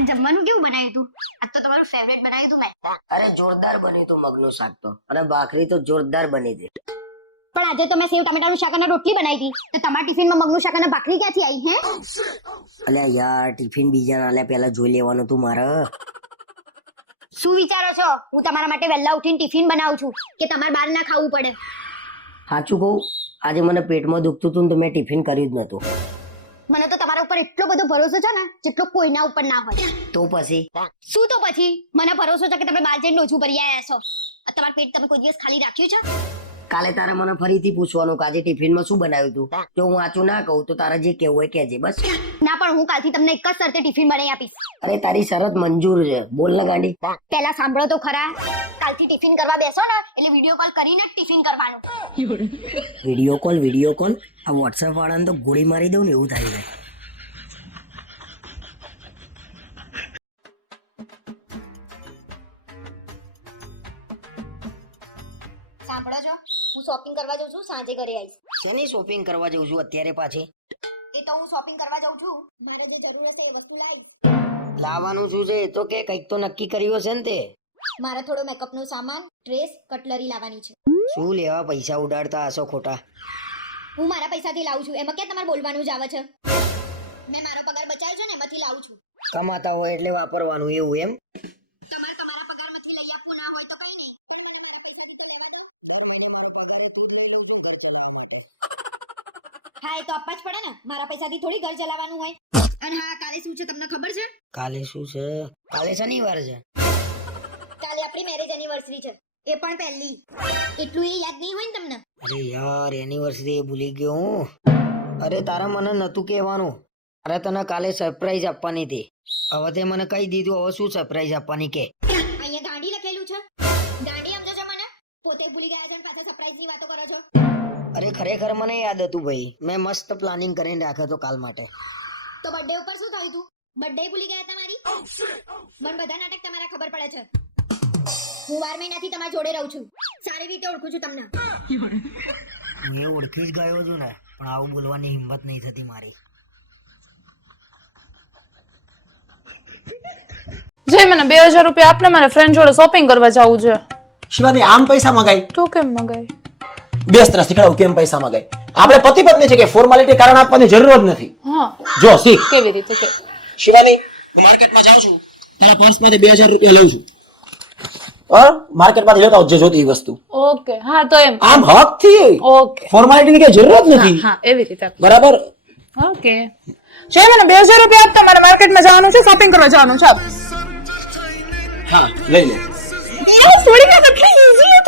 આજ જમવાનું કેવું બનાવ્યું તું? આજ તો તમારું ફેવરેટ બનાવ્યું તું મેં. અરે જોરદાર બન્યું તું મગનું શાક તો. અને ભાખરી તો જોરદાર બની હતી. પણ આજે તો મેં સેવ ટામેટાનું શાક અને રોટલી બનાવી હતી. તો તમારા ટિફિનમાં મગનું શાક અને ભાખરી ક્યાંથી આવી હે? અલ્યા યાર ટિફિન બીજા ના પેલા જોઈ લેવાનું તું મારે. શું વિચારો છો? હું તમારા માટે વહેલા ઉઠીને ટિફિન બનાવું છું કે તમારે બહાર ના ખાવું પડે? સાચું કહું આજે મને પેટમાં દુખતું હતું ને તો મેં ટિફિન કર્યું જ નતું મને તો તમારા ઉપર એટલો બધો ભરોસો છે ને જેટલો કોઈના ઉપર ના હોય. તો પછી? શું તો પછી? મને ભરોસો છે કે તમે બહાર જઈને ઓછું ભરી આવ્યા છો? તમારું પેટ તમે કોઈ દિવસ ખાલી રાખ્યું છે? કાલે તારે મને ફરીથી પૂછવાનું કે આજે ટિફિનમાં શું બનાવ્યું તું? જો હું આચું ના કહું તો તારે જે કહેવું હોય કહેજે બસ. ના પણ હું કાલથી તમને એક જ શરતે ટિફિન બનાવી આપીશ. અરે તારી શરત મંજૂર છે. બોલ ને ગાંડી. પહેલા સાંભળો તો ખરા. કાલથી ટિફિન કરવા બેસો ને એટલે વીડિયો કોલ કરીને જ ટિફિન કરવાનું. વીડિયો કોલ વીડિયો કોલ આ વોટ્સએપ વાળાને તો ગોળી મારી દઉં ને એવું થાય છે. સાંભળો છો? હું શોપિંગ કરવા જાઉં છું સાંજે ઘરે આવીશ. શેની શોપિંગ કરવા જઉં છું અત્યારે પાછી? એ તો હું શોપિંગ કરવા જઉં છું. મારે જે જરૂર હશે એ વસ્તુ લાવીશ. લાવવાનું શું છે? એ તો કે કંઈક તો નક્કી કર્યું હશે ને તે. મારે થોડો મેકઅપનો સામાન ડ્રેસ કટલરી લાવવાની છે. શું લેવા પૈસા ઉડાડતા હશો ખોટા? હું મારા પૈસાથી લાવું છું. એમાં ક્યાં તમારે બોલવાનું જ આવે છે? મેં મારો પગાર બચાવ્યો છે ને એમાંથી લાવું છું. કમાતા હોય એટલે વાપરવાનું એવું એમ? તમારે તમારા પગારમાંથી લઈ આપવું ના હોય તો કઈ નહીં. હા એ તો આપવા જ પડે ને. મારા પૈસાથી થોડી ઘર ચલાવવાનું હોય. અને હા કાલે શું છે તમને ખબર છે? કાલે શું છે? કાલે શનિવાર છે. આપણી મેરેજ એનિવર્સરી છે. એ પણ પહેલી. એટલું એ યાદ નહીં હોય ને તમને? અરે યાર એનિવર્સરી ભૂલી ગયો હું. અરે તારા મને નતું કહેવાનું. અરે તને કાલે સરપ્રાઈઝ આપવાની હતી. હવે તે મને કહી દીધું હવે શું સરપ્રાઈઝ આપવાની કે? અહીંયા ગાંડી લખેલું છે. ગાંડી સમજો છો મને? પોતે ભૂલી ગયા છે અને પાછા સરપ્રાઈઝની વાતો કરો છો? અરે ખરેખર મને યાદ હતું ભાઈ. મેં મસ્ત પ્લાનિંગ કરીને રાખ્યો હતો કાલ માટે. તો બર્થડે ઉપર શું થયું તું? બર્થડે ભૂલી ગયા તમારી? મને બધા નાટક તમારા ખબર પડે છે. હું બાર મહિનાથી તમારી જોડે રહું છું. સારી રીતે ઓળખું છું તમને. હું એ ઓળખી જ ગયો છું ને પણ આવું બોલવાની હિંમત નહીં થતી મારી. જય મને બે હજાર રૂપિયા આપને મારા ફ્રેન્ડ જોડે શોપિંગ કરવા જવું છે. શિવાની આમ પૈસા મગાઈ તું કેમ મગાઈ બે સ્ત્રા શીખડાવું કેમ પૈસા મગાઈ આપણે પતિ પત્ની છે કે ફોર્માલિટી કારણ આપવાની જરૂર જ નથી. હા. જો શીખ. કેવી રીતે? કે શિવાની માર્કેટમાં જાઉં છું તારા પર્સમાંથી બે હજાર રૂપિયા લઉં છું. માર્કેટમાંથી લેતા જે જોતી વસ્તુ. ઓકે હા તો એમ. આમ હકથી ઓકે ફોર્માલિટીની કઈ જરૂર જ નથી? હા એવી રીતે બરાબર? ઓકે. છે મને બે હજાર રૂપિયા આપતા મારે માર્કેટમાં જવાનું છે શોપિંગ કરવા જવાનું છે હા લઈ લે. થોડી વાર કેટલી ઈઝી